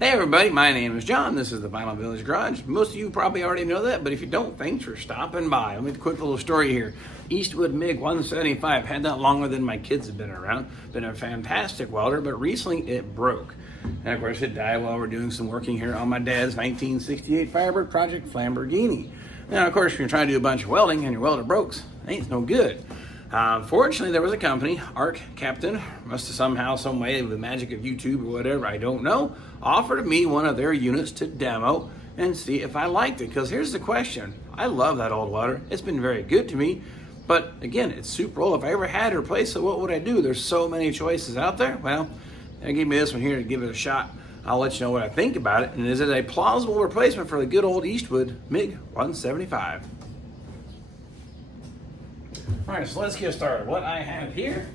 Hey everybody, my name is John. This is the Vinyl Village Garage. Most of you probably already know that, but if you don't, thanks for stopping by. I'll make a quick little story here. Eastwood MiG 175, had that longer than my kids have been around. Been a fantastic welder, but recently it broke. And of course it died while we're doing some working here on my dad's 1968 Firebird Project Lamborghini. Now of course, if you're trying to do a bunch of welding and your welder breaks, it ain't no good. Fortunately, there was a company, ARCCAPTAIN, must have somehow, some way, with the magic of YouTube or whatever, I don't know, offered me one of their units to demo and see if I liked it. Because here's the question. I love that old welder. It's been very good to me. But again, it's super old. If I ever had to replace it, what would I do? There's so many choices out there. Well, they gave me this one here to give it a shot. I'll let you know what I think about it. And is it a plausible replacement for the good old Eastwood MiG 175? All right, so let's get started. What I have here,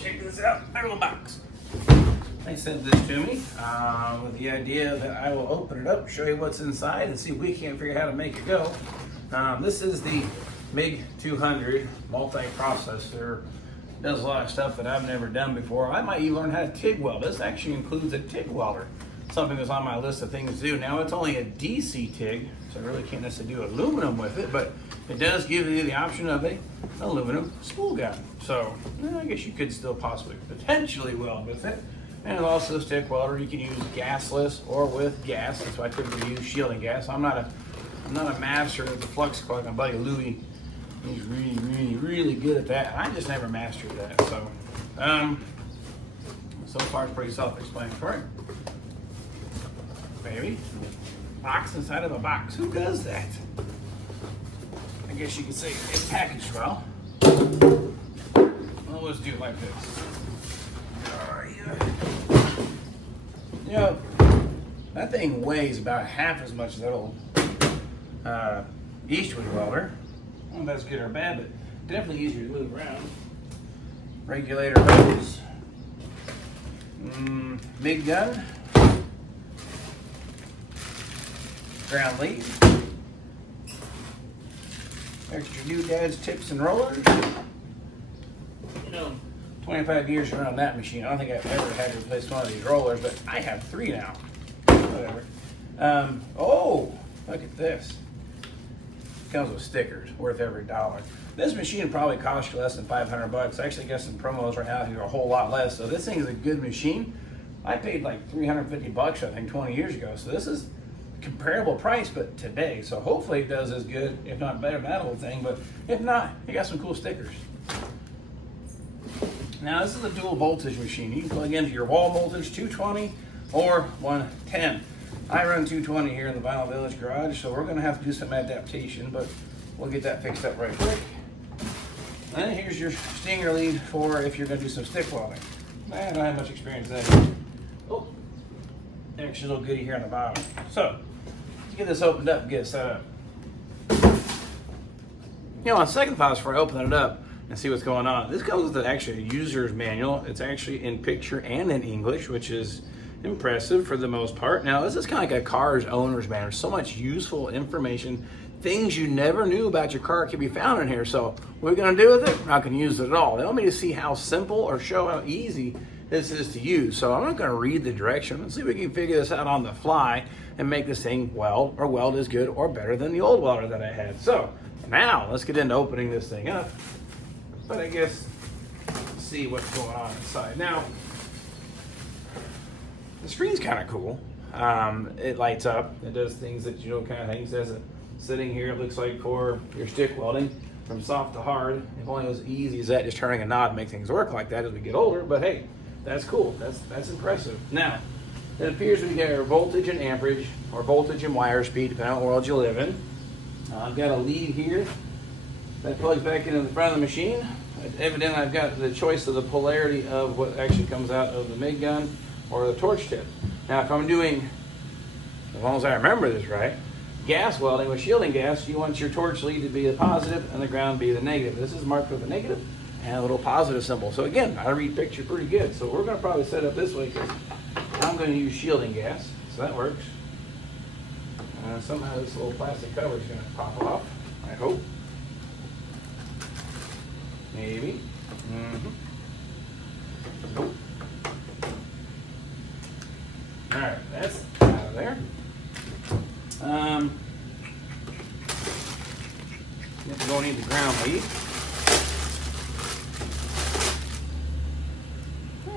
check this out, my little box. They sent this to me with the idea that I will open it up, show you what's inside, and see if we can't figure out how to make it go. This is the MiG 200 multi-processor. Does a lot of stuff that I've never done before. I might even learn how to TIG weld. This actually includes a TIG welder, something that's on my list of things to do. Now it's only a DC TIG, so I really can't necessarily do aluminum with it, but it does give you the option of an aluminum spool gun. So I guess you could still possibly potentially weld with it. And it's also a stick welder. You can use gasless or with gas. That's why I typically use shielding gas. I'm not a master of the flux coil. My buddy Louie, he's really good at that. I just never mastered that. So far it's pretty self-explanatory. Maybe box inside of a box. Who does that? I guess you could say it's packaged well. Well, let's do it like this. You know, that thing weighs about half as much as that old Eastwood welder. I don't know if that's good or bad, but definitely easier to move around. Regulator hose. MiG gun. Ground lead. Extra doodads, tips, and rollers. You know, 25 years around that machine, I don't think I've ever had to replace one of these rollers, but I have 3 now. Whatever. Oh, look at this. It comes with stickers, worth every dollar. This machine probably cost you less than 500 bucks. I actually got some promos right now here, a whole lot less. So this thing is a good machine. I paid like 350 bucks, I think, 20 years ago. So this is comparable price, but today. So hopefully it does as good, if not better than that whole thing. But if not, you got some cool stickers. Now this is a dual voltage machine. You can plug into your wall voltage 220 or 110. I run 220 here in the Vinyl Village Garage, so we're going to have to do some adaptation, but we'll get that fixed up right quick. And here's your stinger lead for if you're going to do some stick welding. I don't have much experience with that. Oh, extra little goodie here on the bottom. So let's get this opened up and get it set up. You know, on second thoughts, before I open it up and see what's going on, this comes with actually a user's manual. It's actually in picture and in English, which is impressive for the most part. Now, this is kind of like a car's owner's manual. There's so much useful information. Things you never knew about your car can be found in here. So what are we going to do with it? We're not going to use it at all. They want me to see how simple or show how easy this is to use. So I'm not going to read the direction. Let's see if we can figure this out on the fly and make this thing weld as good or better than the old welder that I had. So now let's get into opening this thing up. But I guess see what's going on inside. Now, the screen's kind of cool. It lights up. It does things that you know, kind of things. There's a sitting here. It looks like for your stick welding from soft to hard. If only it was easy as that, just turning a knob to make things work like that as we get older. But hey, that's cool. That's impressive. Now, it appears we get our voltage and amperage, or voltage and wire speed, depending on what world you live in. I've got a lead here that plugs back into the front of the machine. Evidently, I've got the choice of the polarity of what actually comes out of the MiG gun or the torch tip. Now, if I'm doing, as long as I remember this right, gas welding with shielding gas, you want your torch lead to be the positive and the ground be the negative. This is marked with a negative and a little positive symbol. So again, I read picture pretty good. So we're going to probably set up this way because I'm going to use shielding gas. So that works. Somehow this little plastic cover is going to pop off, I hope. Maybe. Nope. All right, that's of there. We're going to need the ground lead.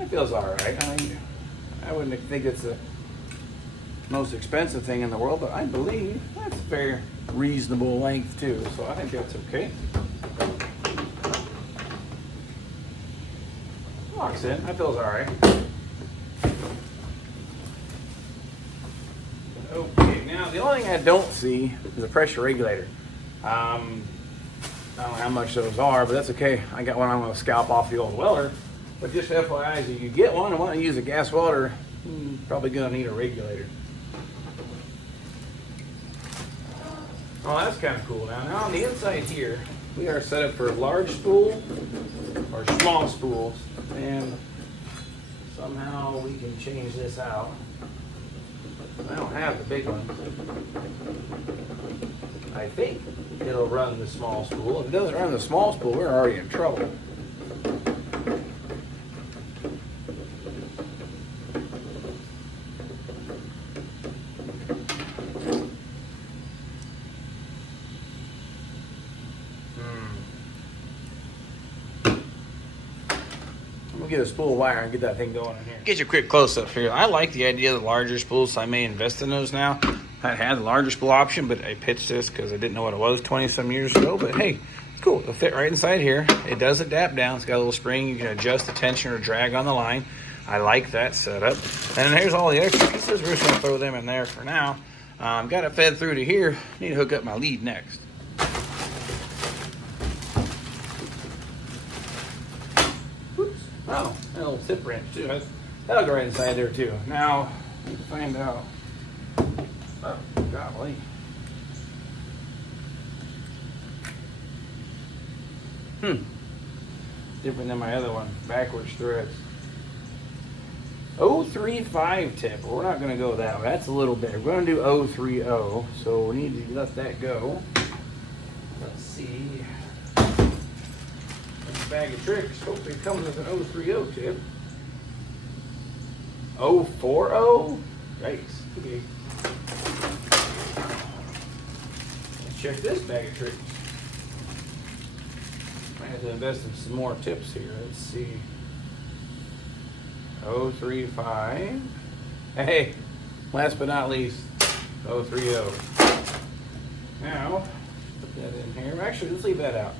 It feels all right. I wouldn't think it's the most expensive thing in the world, but I believe that's a very reasonable length too, so I think that's okay. Locks in. That feels all right. Okay, now the only thing I don't see is a pressure regulator. I don't know how much those are, but that's okay. I got one I'm going to scalp off the old welder. But just FYI, if you get one and want to use a gas welder, probably going to need a regulator. Oh, that's kind of cool. Now on the inside here, we are set up for large spool or small spools, and somehow we can change this out. I don't have the big one. I think it'll run the small spool. If it doesn't run the small spool, we're already in trouble. We'll get a spool wire and get that thing going in here. Get you a quick close up here. I like the idea of the larger spools, so I may invest in those now. I had the larger spool option, but I pitched this because I didn't know what it was 20 some years ago. But hey, it's cool. It'll fit right inside here. It does adapt down. It's got a little spring. You can adjust the tension or drag on the line. I like that setup. And then here's all the extra pieces. We're just going to throw them in there for now. Got it fed through to here. Need to hook up my lead next. Oops. Oh, a little tip wrench too. That'll go right inside there too. Now, let's find out. Oh, golly. Different than my other one. Backwards threads. 035 tip. Well, we're not going to go that way. That's a little bit. We're going to do 030. So we need to let that go. Let's see. This bag of tricks. Hopefully it comes with an 030 tip. 040? Yikes. Okay. Let's check this bag of tricks. Might have to invest in some more tips here. Let's see. 035. Hey, last but not least, 030. Now, put that in here. Actually, let's leave that out.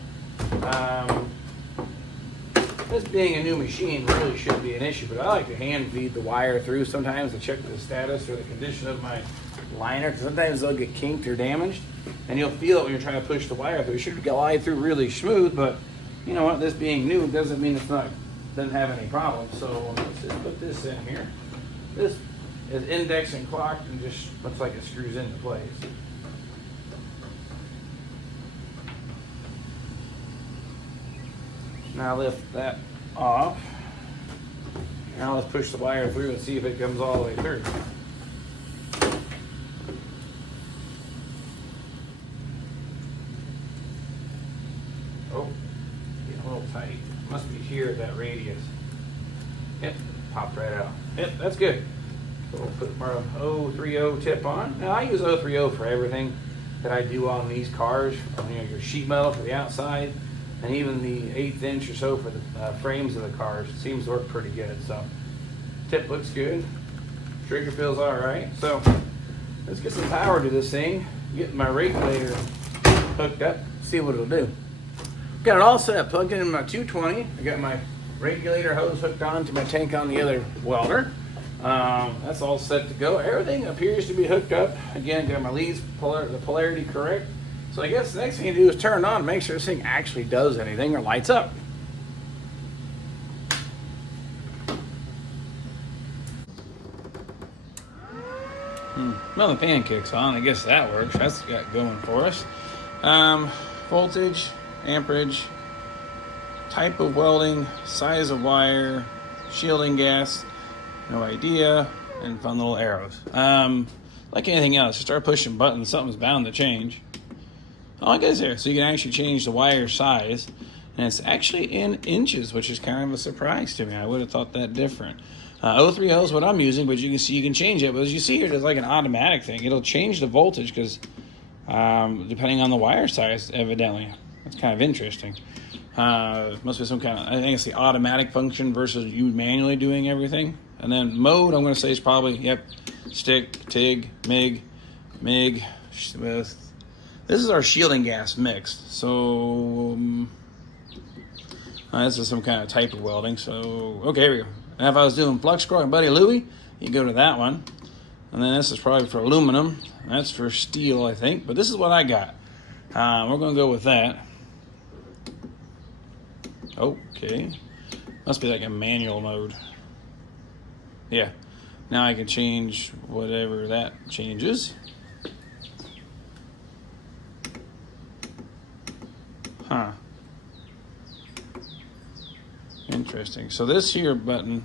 This being a new machine really shouldn't be an issue, but I like to hand feed the wire through sometimes to check the status or the condition of my liner, because sometimes they'll get kinked or damaged, and you'll feel it when you're trying to push the wire through. It should glide through really smooth, but you know what? This being new doesn't mean it's not doesn't have any problems. So let's just put this in here. This is indexed and clocked and just looks like it screws into place. Now lift that off. Now let's push the wire through and see if it comes all the way through. Oh, getting a little tight. Must be here at that radius. Yep, popped right out. Yep, that's good. So we'll put our 030 tip on. Now I use 030 for everything that I do on these cars. You know, your sheet metal for the outside, and even the 1/8 inch or so for the frames of the cars. It seems to work pretty good. So tip looks good. Trigger feels all right. So let's get some power to this thing. Get my regulator hooked up. See what it'll do. Got it all set. Plugged in my 220. I got my regulator hose hooked on to my tank on the other welder. That's all set to go. Everything appears to be hooked up. Again, got my leads, the polarity correct. So I guess the next thing you do is turn it on and make sure this thing actually does anything or lights up. Well, the fan kicks on. I guess that works. That's got going for us. Voltage, amperage, type of welding, size of wire, shielding gas, no idea, and fun little arrows. Like anything else, you start pushing buttons, something's bound to change. Oh, I guess there. So you can actually change the wire size, and it's actually in inches, which is kind of a surprise to me. I would have thought that different. 030 is what I'm using, but you can see you can change it. But as you see here, there's like an automatic thing. It'll change the voltage because depending on the wire size, evidently. That's kind of interesting. Must be some kind of, I think it's the automatic function versus you manually doing everything. And then mode, I'm going to say is probably, yep, stick, TIG, MIG, Smith. This is our shielding gas mixed. So, this is some kind of type of welding. So, okay, here we go. And if I was doing flux core and Buddy Louie, you go to that one. And then this is probably for aluminum. That's for steel, I think. But this is what I got. We're going to go with that. Okay. Must be like a manual mode. Yeah. Now I can change whatever that changes. Huh. Interesting. So this here button,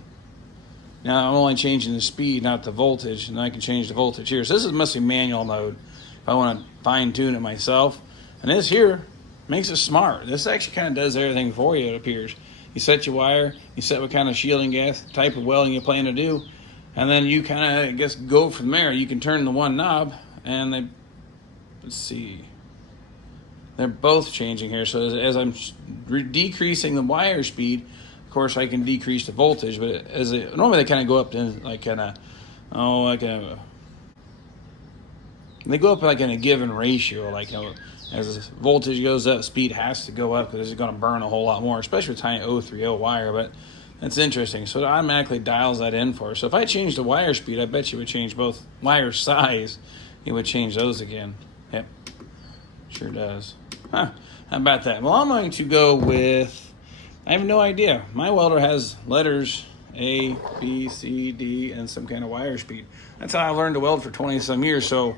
now I'm only changing the speed, not the voltage, and I can change the voltage here. So this must be manual mode if I want to fine tune it myself. And this here makes it smart. This actually kind of does everything for you, it appears. You set your wire, you set what kind of shielding gas, type of welding you plan to do, and then you kind of, I guess, go from there. You can turn the one knob, and they, let's see, they're both changing here. So as I'm decreasing the wire speed, of course, I can decrease the voltage, but normally they kind of go up to like they go up like in a given ratio, like, as the voltage goes up, speed has to go up because it's going to burn a whole lot more, especially with tiny 030 wire. But that's interesting. So it automatically dials that in for us. So if I change the wire speed, I bet you would change both wire size. It would change those again. Yep, sure does. Huh? How about that? Well, I'm going to go with, I have no idea. My welder has letters A, B, C, D, and some kind of wire speed. That's how I learned to weld for 20 some years. So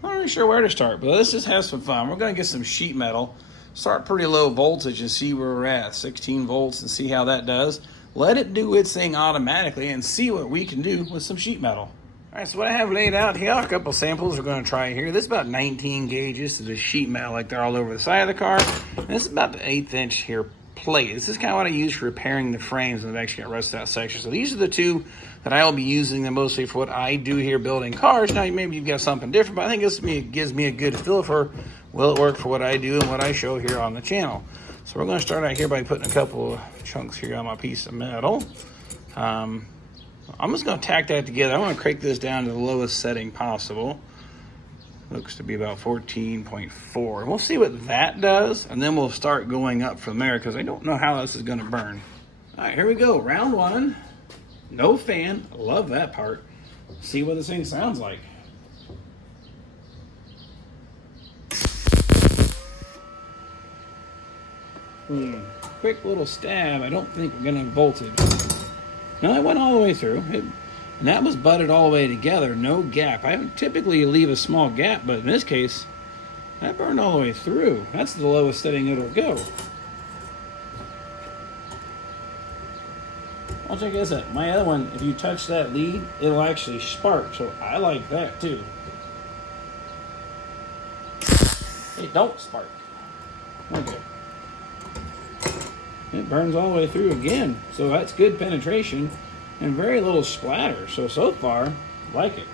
I'm not really sure where to start, but let's just have some fun. We're going to get some sheet metal, start pretty low voltage and see where we're at, 16 volts, and see how that does. Let it do its thing automatically and see what we can do with some sheet metal. All right, so what I have laid out here, a couple samples we're going to try here. This is about 19 gauges. This is the sheet metal like they're all over the side of the car. And this is about the 1/8 inch here plate. This is kind of what I use for repairing the frames when I've actually got rusted out sections. So these are the two that I'll be using them mostly for what I do here building cars. Now, maybe you've got something different, but I think this gives me a good feel for, will it work for what I do and what I show here on the channel. So we're going to start out here by putting a couple of chunks here on my piece of metal. I'm just going to tack that together. I want to crank this down to the lowest setting possible. Looks to be about 14.4. We'll see what that does, and then we'll start going up from there because I don't know how this is going to burn. All right, here we go. Round one. No fan. I love that part. See what this thing sounds like. Quick little stab. I don't think we're going to have voltage. No, it went all the way through. And that was butted all the way together, no gap. I would typically leave a small gap, but in this case, that burned all the way through. That's the lowest setting it'll go. I'll check this out. My other one, if you touch that lead, it'll actually spark, so I like that too. It don't spark. Okay. It burns all the way through again, so that's good penetration. And very little splatter, so far, like it.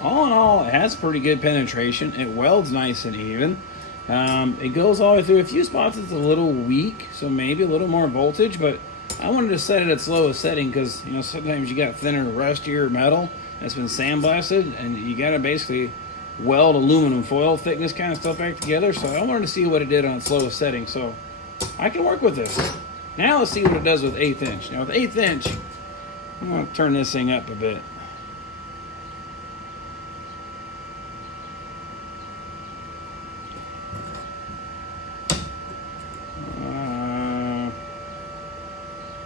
All in all, it has pretty good penetration. It welds nice and even. It goes all the way through. A few spots it's a little weak, so maybe a little more voltage, but I wanted to set it at its lowest setting because, you know, sometimes you got thinner, rustier metal that's been sandblasted, and you got to basically weld aluminum foil thickness kind of stuff back together. So I wanted to see what it did on its lowest setting. So I can work with this. Now let's see what it does with 1/8 inch. Now with 1/8 inch, I'm going to turn this thing up a bit.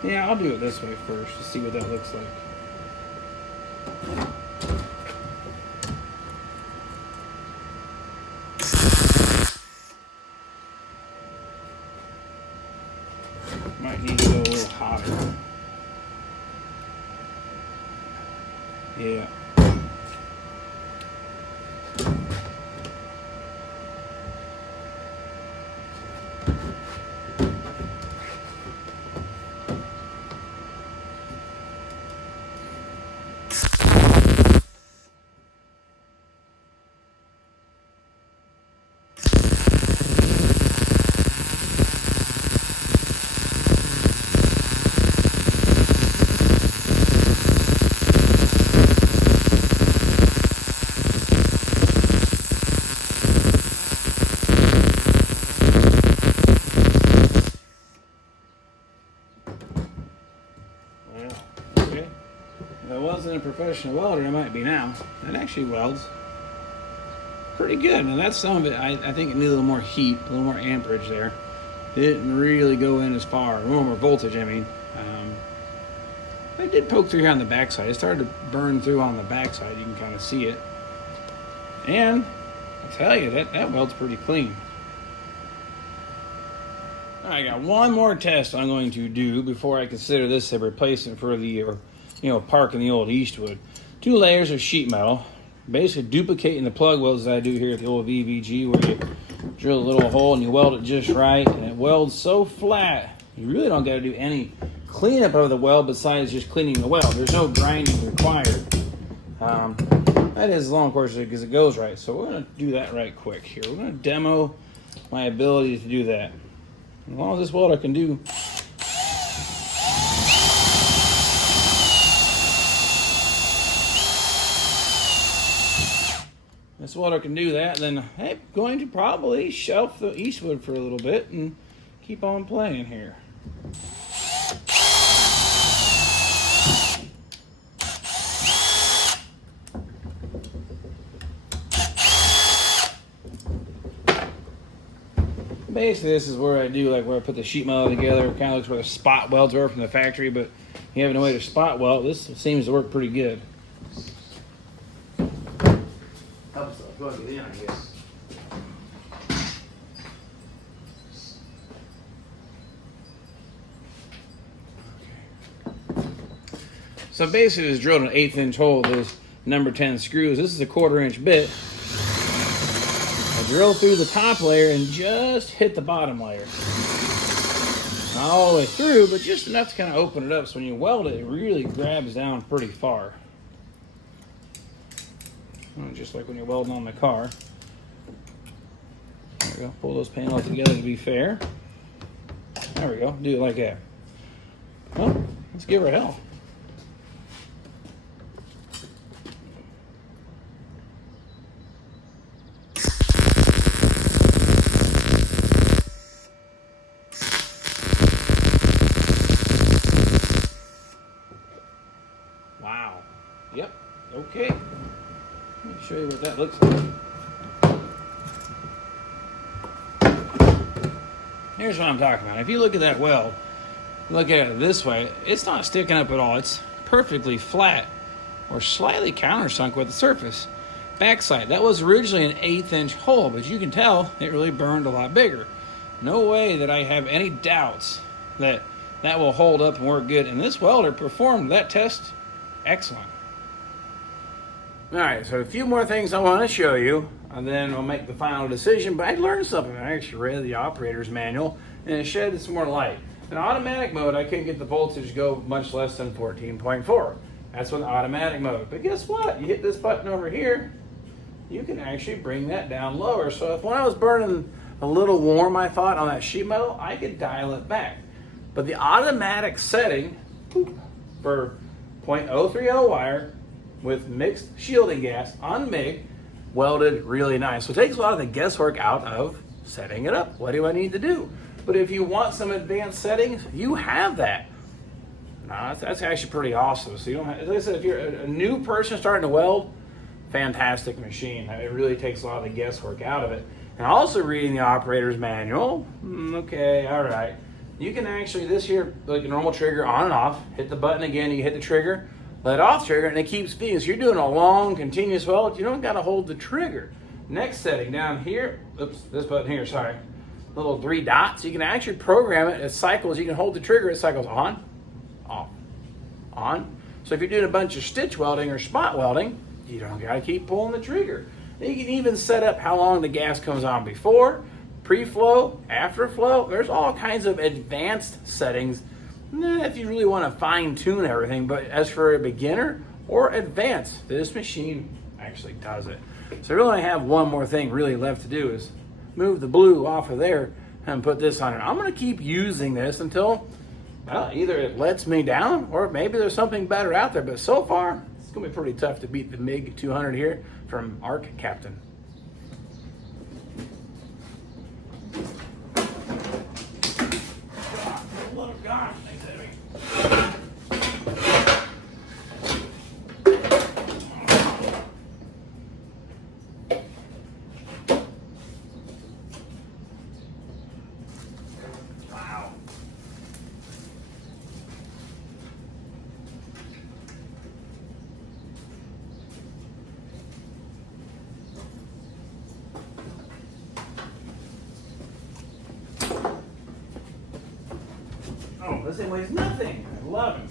Yeah, I'll do it this way first to see what that looks like. Might need to go a little hotter. Yeah. Okay. If I wasn't a professional welder, I might be now. That actually welds pretty good. And that's some of it. I think it needed a little more heat, a little more amperage there. It didn't really go in as far. A little more voltage, I mean. I did poke through here on the backside. It started to burn through on the backside. You can kind of see it. And I'll tell you, that weld's pretty clean. All right, I got one more test I'm going to do before I consider this a replacement for the, park in the old Eastwood. 2 layers of sheet metal, basically duplicating the plug welds that I do here at the old VVG, where you drill a little hole and you weld it just right, and it welds so flat, you really don't got to do any cleanup of the weld besides just cleaning the weld. There's no grinding required. That is as long, of course, as it goes right. So we're going to do that right quick here. We're going to demo my ability to do that. As long as this welder can do that, then I'm going to probably shelf the Eastwood for a little bit and keep on playing here. Basically, this is where I put the sheet metal together. It kind of looks where the spot welds are from the factory, but you have no way to spot weld. This seems to work pretty good. Helps plug it in, I guess. So basically, just drilled an 1/8 inch hole with this number 10 screws. This is a 1/4 inch bit. Drill through the top layer and just hit the bottom layer. Not all the way through, but just enough to kind of open it up. So when you weld it, it really grabs down pretty far. Just like when you're welding on the car. There we go. Pull those panels together to be fair. There we go. Do it like that. Well, let's give her hell. Wow. Yep. Okay. Let me show you what that looks like. Here's what I'm talking about. If you look at that weld, look at it this way, it's not sticking up at all. It's perfectly flat or slightly countersunk with the surface. Backside, that was originally an 1/8 inch hole, but you can tell it really burned a lot bigger. No way that I have any doubts that that will hold up and work good. And this welder performed that test excellent. All right, so a few more things I want to show you, and then we'll make the final decision. But I learned something. I actually read the operator's manual, and it shed some more light. In automatic mode, I couldn't get the voltage to go much less than 14.4. That's with automatic mode. But guess what? You hit this button over here, you can actually bring that down lower. So if when I was burning a little warm, I thought, on that sheet metal, I could dial it back. But the automatic setting for 0.030 wire with mixed shielding gas on MIG welded really nice. So it takes a lot of the guesswork out of setting it up. What do I need to do? But if you want some advanced settings, you have that. Now, that's actually pretty awesome. So you don't have, as I said, if you're a new person starting to weld, fantastic machine. It really takes a lot of the guesswork out of it. And also reading the operator's manual, okay, all right. you can actually, this here, like a normal trigger, on and off, hit the button again, you hit the trigger, let off trigger, and it keeps feeding. So you're doing a long, continuous weld, you don't gotta hold the trigger. Next setting down here, oops, this button here, sorry. Little 3 dots, you can actually program it. It cycles, you can hold the trigger, it cycles on, off, on. So if you're doing a bunch of stitch welding or spot welding, you don't gotta keep pulling the trigger. And you can even set up how long the gas comes on before, pre-flow, after flow. There's all kinds of advanced settings if you really want to fine tune everything. But as for a beginner or advanced, this machine actually does it. So I really only have one more thing really left to do, is move the blue off of there and put this on it. I'm going to keep using this until, well, either it lets me down or maybe there's something better out there. But so far, it's going to be pretty tough to beat the MiG 200 here from ARCCAPTAIN. God, thanks, Eddie. Wow. Oh, this thing weighs nothing. I love it.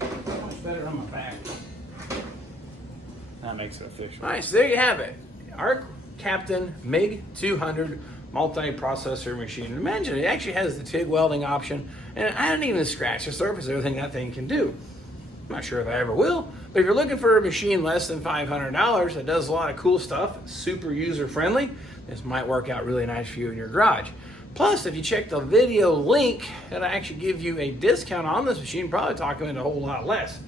So much better on my back. That makes it official. All right, so there you have it. ARCCAPTAIN MiG 200 multi-processor machine. Imagine it actually has the TIG welding option, and I didn't even scratch the surface of everything that thing can do. I'm not sure if I ever will, but if you're looking for a machine less than $500 that does a lot of cool stuff, super user-friendly, this might work out really nice for you in your garage. Plus, if you check the video link, it'll actually give you a discount on this machine, probably talking about a whole lot less.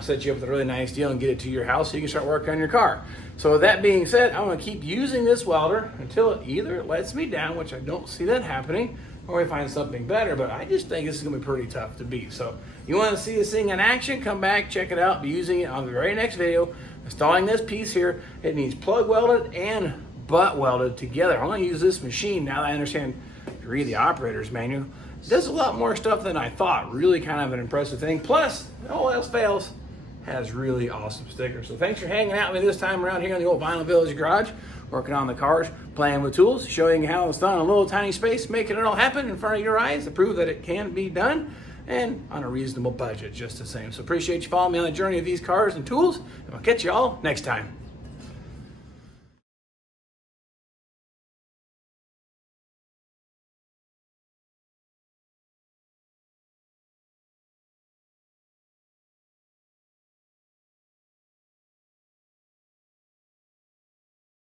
Set you up with a really nice deal and get it to your house so you can start working on your car. So with that being said, I'm going to keep using this welder until it either lets me down, which I don't see that happening, or we find something better, but I just think this is going to be pretty tough to beat. So you want to see this thing in action, come back, check it out, be using it on the very next video. Installing this piece here, it needs plug welded and butt welded together. I'm going to use this machine now that I understand to read the operator's manual. It does a lot more stuff than I thought. Really kind of an impressive thing. Plus, all else fails, has really awesome stickers. So thanks for hanging out with me this time around here in the old Vinyl Village garage, working on the cars, playing with tools, showing you how it's done in a little tiny space, making it all happen in front of your eyes to prove that it can be done, and on a reasonable budget just the same. So appreciate you following me on the journey of these cars and tools, and I'll catch you all next time.